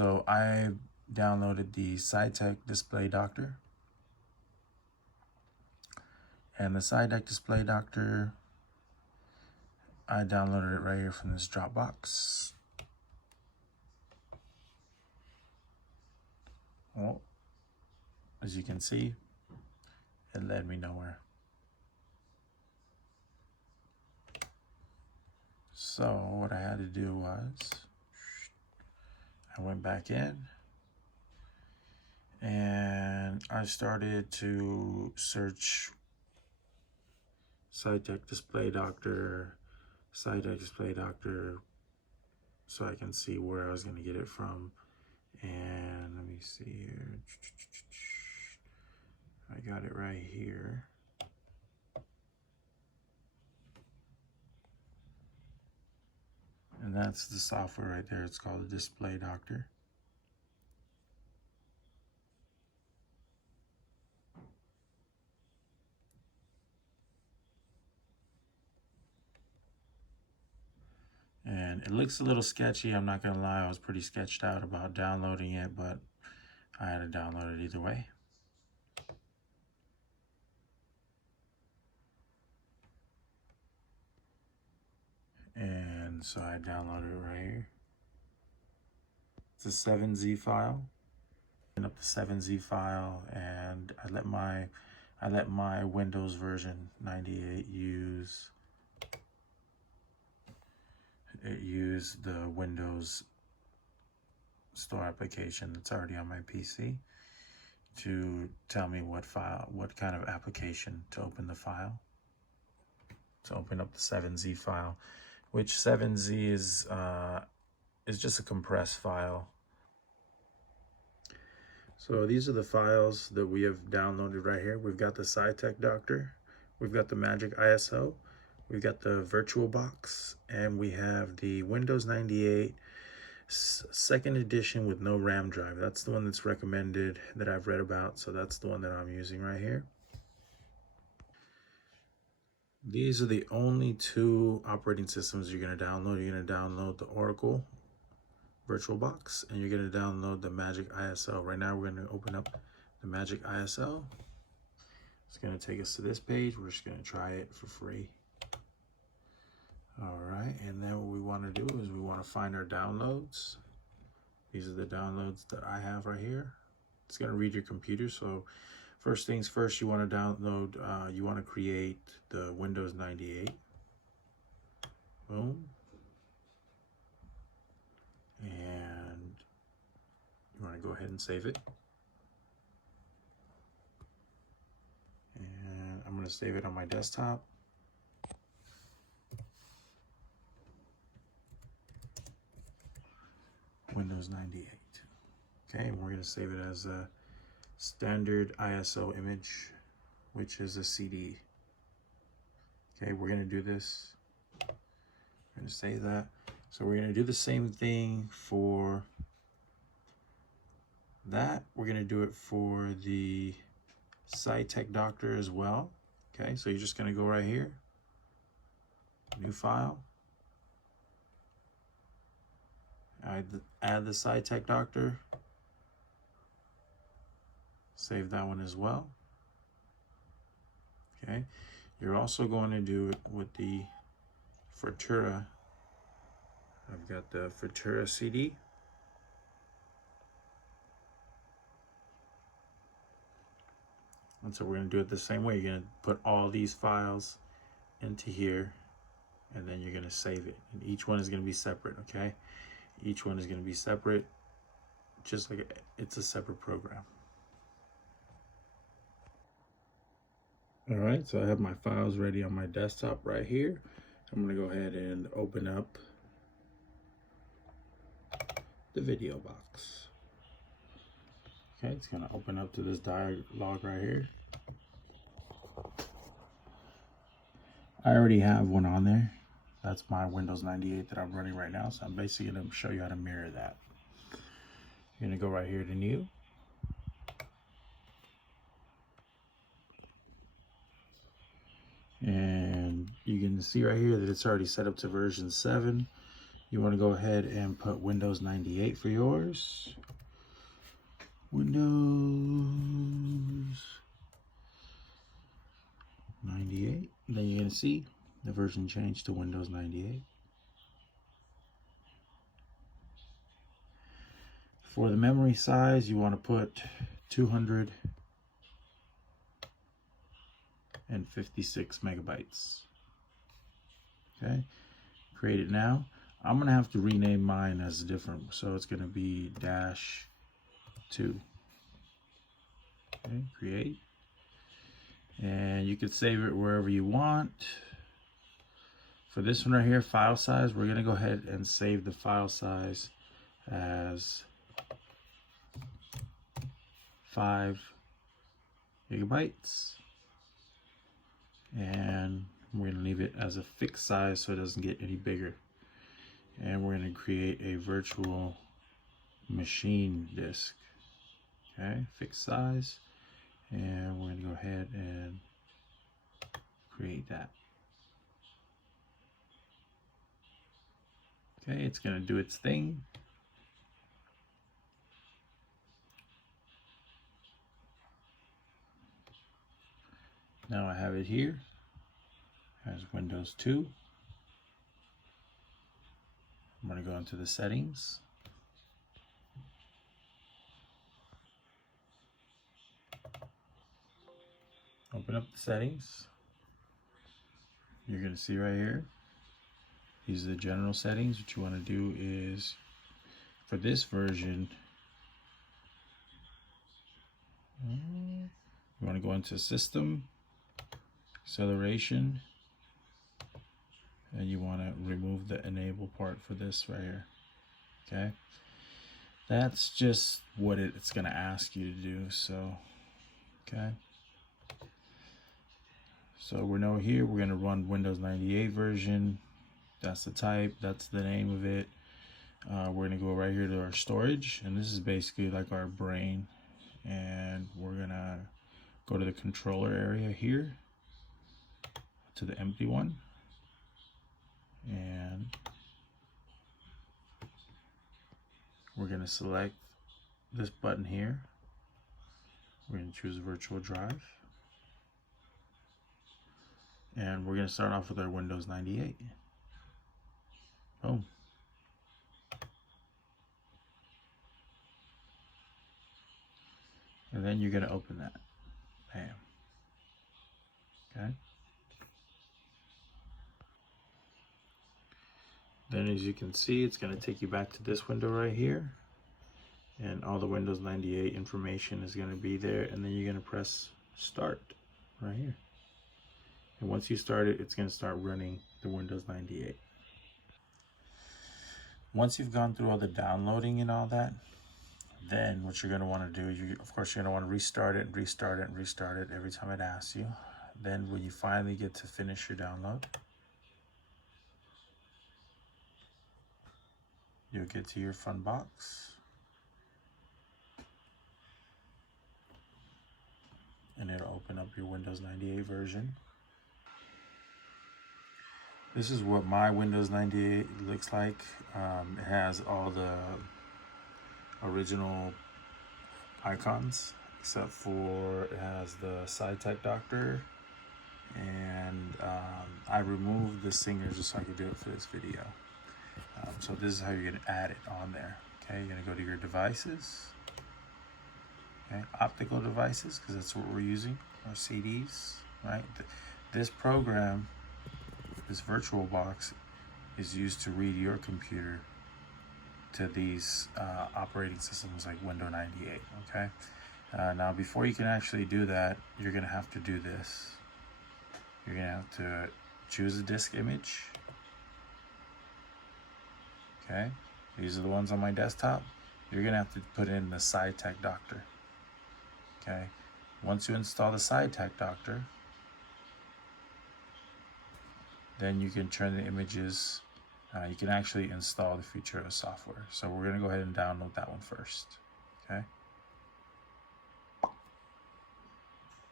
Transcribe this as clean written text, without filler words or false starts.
So I downloaded the SciTech Display Doctor. And the SciTech Display Doctor, I downloaded it right here from this Dropbox. Well, as you can see, it led me nowhere. So what I had to do was, I went back in and I started to search SciTech Display Doctor, SciTech Display Doctor, so I can see where I was going to get it from. And let me see here. I got it right here. And that's the software right there. It's called the Display Doctor. And it looks a little sketchy. I'm not gonna lie, I was pretty sketched out about downloading it, but I had to download it either way. And so I downloaded it right here. It's a 7Z file. Open up the 7Z file, and I let my Windows version 98 use the Windows Store application that's already on my PC to tell me what kind of application to open the file. To open up the 7Z file, which 7Z is just a compressed file. So these are the files that we have downloaded right here. We've got the SciTech Doctor, we've got the Magic ISO, we've got the VirtualBox, and we have the Windows 98 second edition with no RAM drive. That's the one that's recommended, that I've read about, so that's the one that I'm using right here. These are the only two operating systems you're going to download. You're going to download the Oracle VirtualBox, and you're going to download the Magic ISO. Right now we're going to open up the Magic ISO. It's going to take us to this page. We're just going to try it for free. All right, and then what we want to do is we want to find our downloads. These are the downloads that I have right here. It's going to read your computer, so first things first, you want to download, you want to create the Windows 98. Boom. And you want to go ahead and save it. And I'm going to save it on my desktop. Windows 98. Okay, and we're going to save it as a standard ISO image, which is a CD. Okay, we're going to do this. We're going to save that. So we're going to do the same thing for that. We're going to do it for the SciTech Doctor as well. Okay, so you're just going to go right here, new file, add the SciTech Doctor, save that one as well. Okay, you're also going to do it with the Futura. I've got the Futura CD. And so we're going to do it the same way. You're going to put all these files into here, and then you're going to save it. And each one is going to be separate, okay? Each one is going to be separate, just like it's a separate program. All right, so I have my files ready on my desktop right here. I'm going to go ahead and open up the video box. Okay, it's going to open up to this dialog right here. I already have one on there. That's my Windows 98 that I'm running right now. So I'm basically going to show you how to mirror that. You're going to go right here to New. And you can see right here that it's already set up to version 7. You want to go ahead and put Windows 98 for yours. Windows 98. Then you're going to see the version changed to Windows 98. For the memory size, you want to put 256 megabytes. Okay, create it now. I'm going to have to rename mine as different, so it's going to be -2. Okay, create. And you could save it wherever you want. For this one right here, file size, we're going to go ahead and save the file size as 5 gigabytes. And we're going to leave it as a fixed size so it doesn't get any bigger. And we're going to create a virtual machine disk. Okay, fixed size. And we're going to go ahead and create that. Okay, it's going to do its thing. Now I have it here as Windows 2. I'm going to go into the settings. Open up the settings. You're going to see right here, these are the general settings. What you want to do is, for this version, you want to go into System, Acceleration, and you want to remove the enable part for this right here. Okay, that's just what it's going to ask you to do. So, okay. So we know here we're going to run Windows 98 version. That's the type, that's the name of it. We're going to go right here to our storage, and this is basically like our brain. And we're going to go to the controller area here, to the empty one. And we're going to select this button here. We're going to choose virtual drive. And we're going to start off with our Windows 98. Boom. And then you're going to open that. Bam. Okay. Then as you can see, it's going to take you back to this window right here. And all the Windows 98 information is going to be there. And then you're going to press start right here. And once you start it, it's going to start running the Windows 98. Once you've gone through all the downloading and all that, then what you're going to want to do, of course, you're going to want to restart it, restart it, and restart it every time it asks you. Then when you finally get to finish your download, you'll get to your fun box. And it'll open up your Windows 98 version. This is what my Windows 98 looks like. It has all the original icons, except for it has the SciTech Doctor, and I removed the Singer just so I could do it for this video. So this is how you're going to add it on there. Okay, you're going to go to your devices. Okay, optical devices, because that's what we're using, our CDs, right? This program, this virtual box, is used to read your computer to these operating systems like Windows 98, okay? Now, before you can actually do that, you're gonna have to do this. You're gonna have to choose a disk image, okay? These are the ones on my desktop. You're gonna have to put in the SciTech Doctor, okay? Once you install the SciTech Doctor, then you can turn the images. You can actually install the Futura software. So we're going to go ahead and download that one first. Okay.